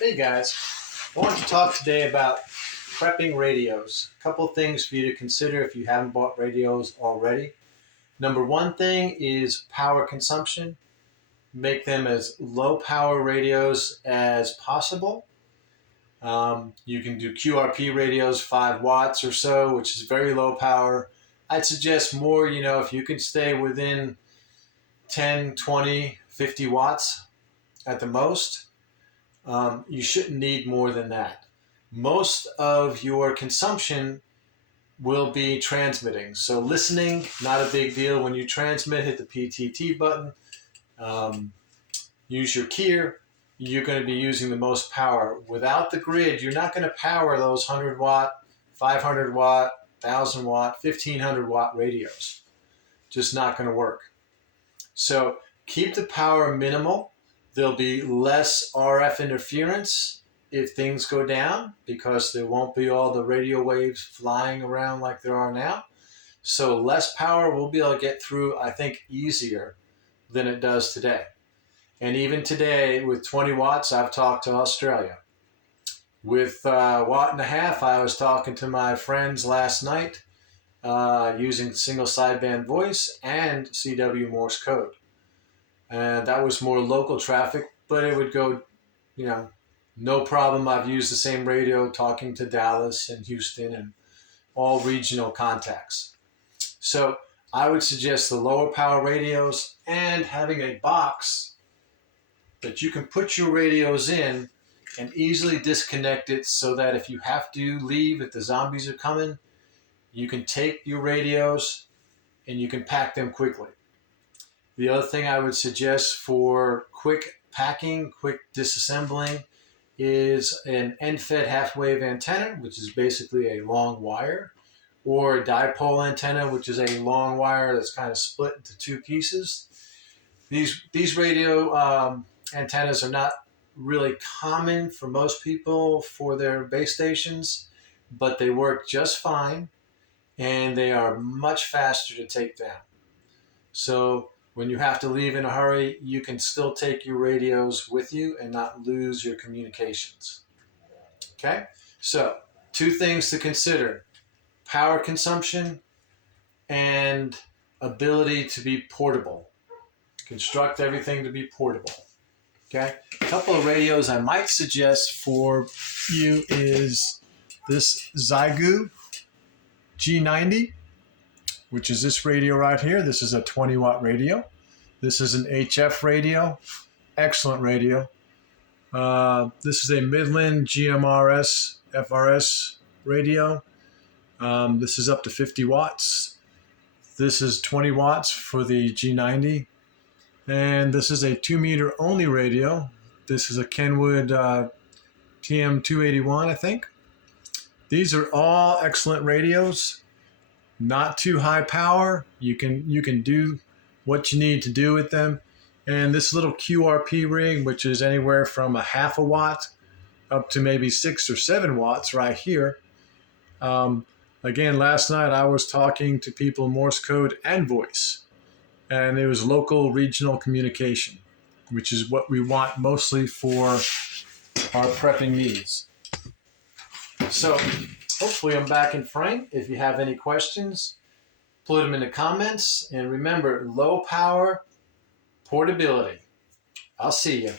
Hey guys, I want to talk today about prepping radios. A couple of things for you to consider if you haven't bought radios already. Number one thing is power consumption. Make them as low power radios as possible. You can do QRP radios, 5 watts or so, which is very low power. I'd suggest more, if you can stay within 10, 20, 50 watts at the most. You shouldn't need more than that. Most of your consumption will be transmitting. So listening, not a big deal. When you transmit, hit the PTT button. Use your keyer. You're going to be using the most power. Without the grid, you're not going to power those 100 watt, 500 watt, 1000 watt, 1500 watt radios. Just not going to work. So keep the power minimal. There'll be less RF interference if things go down because there won't be all the radio waves flying around like there are now. So less power will be able to get through, I think, easier than it does today. And even today with 20 watts, I've talked to Australia. With 1.5 watts, I was talking to my friends last night using single sideband voice and CW Morse code. And that was more local traffic, but it would go, no problem. I've used the same radio talking to Dallas and Houston and all regional contacts. So I would suggest the lower power radios and having a box that you can put your radios in and easily disconnect it so that if you have to leave, if the zombies are coming, you can take your radios and you can pack them quickly. The other thing I would suggest for quick packing, quick disassembling, is an end-fed half-wave antenna, which is basically a long wire, or a dipole antenna, which is a long wire that's kind of split into two pieces. These radio antennas are not really common for most people for their base stations, but they work just fine, and they are much faster to take down. So when you have to leave in a hurry, you can still take your radios with you and not lose your communications. Okay? So 2 things to consider: power consumption and ability to be portable. Construct everything to be portable. Okay? A couple of radios I might suggest for you is this Xiegu G90, which is this radio right here. This is a 20 watt radio. This is an HF radio, excellent radio. This is a Midland GMRS FRS radio. This is up to 50 watts. This is 20 watts for the G90. And this is a 2 meter only radio. This is a Kenwood TM281, I think. These are all excellent radios. Not too high power. You can do what you need to do with them. And this little QRP ring, which is anywhere from 0.5 watt up to maybe 6 or 7 watts right here. Again, last night I was talking to people Morse code and voice, and it was local regional communication, which is what we want mostly for our prepping needs. So hopefully I'm back in frame. If you have any questions, put them in the comments. And remember, low power, portability. I'll see you.